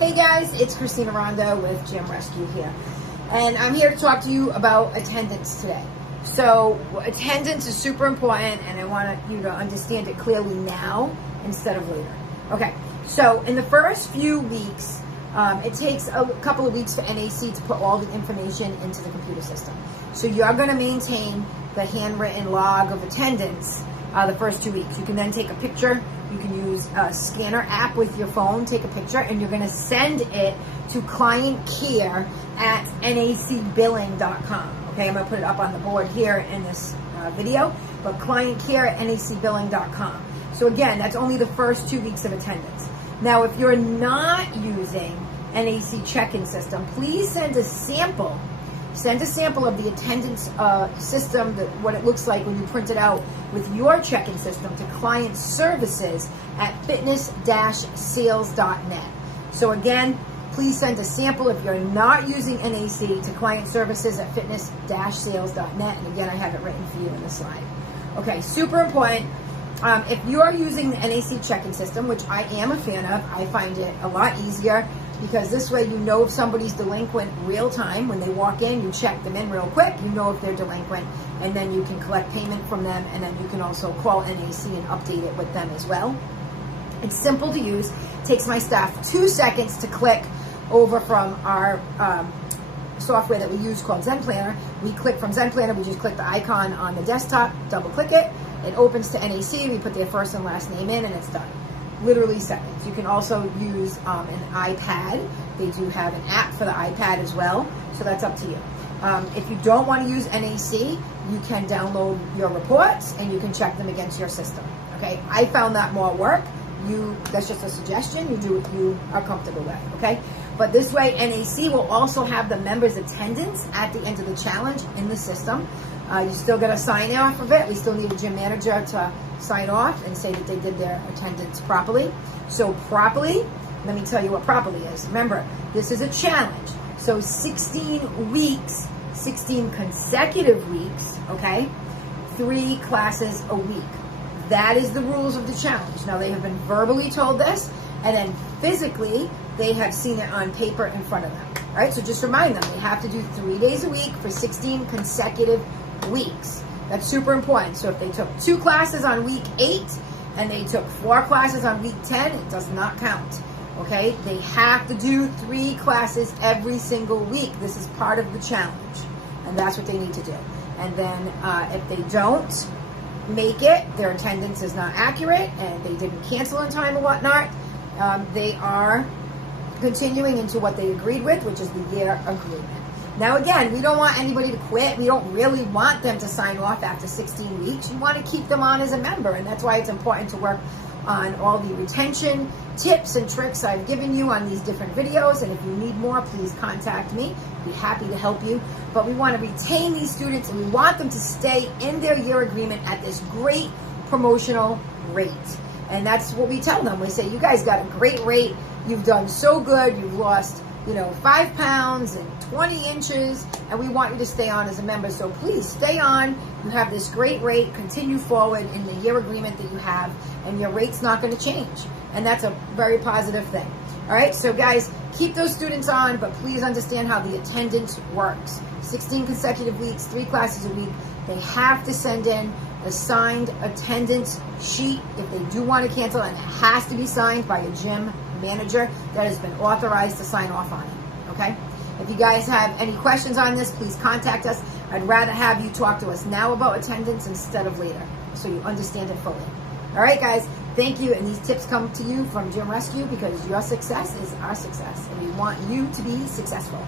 Hey guys, it's Christina Rondo with Gym Rescue here. And I'm here to talk to you about attendance today. So attendance is super important and I want you to understand it clearly now instead of later. Okay, so in the first few weeks, it takes a couple of weeks for NAC to put all the information into the computer system. So you're going to maintain the handwritten log of attendance the first 2 weeks. You can then take a picture. You can use a scanner app with your phone, take a picture, and you're going to send it to clientcare@nacbilling.com. Okay, I'm going to put it up on the board here in this video, but clientcare@nacbilling.com. So again, that's only the first 2 weeks of attendance. Now, if you're not using NAC check-in system, please send a sample. Send a sample of the attendance system, what it looks like when you print it out with your check-in system to client services at fitness-sales.net. So again, please send a sample if you're not using NAC to client services at fitness-sales.net. And again, I have it written for you in the slide. Okay, super important. If you are using the NAC check-in system, which I am a fan of, I find it a lot easier because this way you know if somebody's delinquent real time. When they walk in, you check them in real quick, you know if they're delinquent, and then you can collect payment from them, and then you can also call NAC and update it with them as well. It's simple to use. It takes my staff 2 seconds to click over from our software that we use called Zen Planner. We click from Zen Planner, we just click the icon on the desktop, double click it, it opens to NAC, we put their first and last name in, and it's done. Literally seconds. You can also use an iPad. They do have an app for the iPad as well, so that's up to you. If you don't want to use NAC, you can download your reports and you can check them against your system. Okay, I found that more work. That's just a suggestion. You do what you are comfortable with. Okay, but this way NAC will also have the members' attendance at the end of the challenge in the system. You still got to sign off of it. We still need a gym manager to sign off and say that they did their attendance properly. So properly, let me tell you what properly is. Remember, this is a challenge. So 16 weeks, 16 consecutive weeks, okay? 3 classes a week. That is the rules of the challenge. Now, they have been verbally told this, and then physically, they have seen it on paper in front of them. All right, so just remind them, they have to do 3 days a week for 16 consecutive weeks. That's super important. So if they took 2 classes on week 8 and they took 4 classes on week 10, it does not count. Okay? They have to do 3 classes every single week. This is part of the challenge. And that's what they need to do. And then if they don't make it, their attendance is not accurate and they didn't cancel in time or whatnot, they are continuing into what they agreed with, which is the year agreement. Now again, we don't want anybody to quit. We don't really want them to sign off after 16 weeks. You want to keep them on as a member, and that's why it's important to work on all the retention tips and tricks I've given you on these different videos. And if you need more, please contact me. I'd be happy to help you. But we want to retain these students and we want them to stay in their year agreement at this great promotional rate. And that's what we tell them. We say, you guys got a great rate. You've done so good. You've lost 5 pounds and 20 inches, and we want you to stay on as a member. So please stay on. You have this great rate. Continue forward in the year agreement that you have, and your rate's not going to change. And that's a very positive thing. All right, so guys, keep those students on, but please understand how the attendance works. 16 consecutive weeks, 3 classes a week. They have to send in a signed attendance sheet if they do want to cancel, and it has to be signed by a gym manager that has been authorized to sign off on it. Okay? If you guys have any questions on this, please contact us. I'd rather have you talk to us now about attendance instead of later, so you understand it fully. All right, guys, thank you. And these tips come to you from Gym Rescue because your success is our success, and we want you to be successful.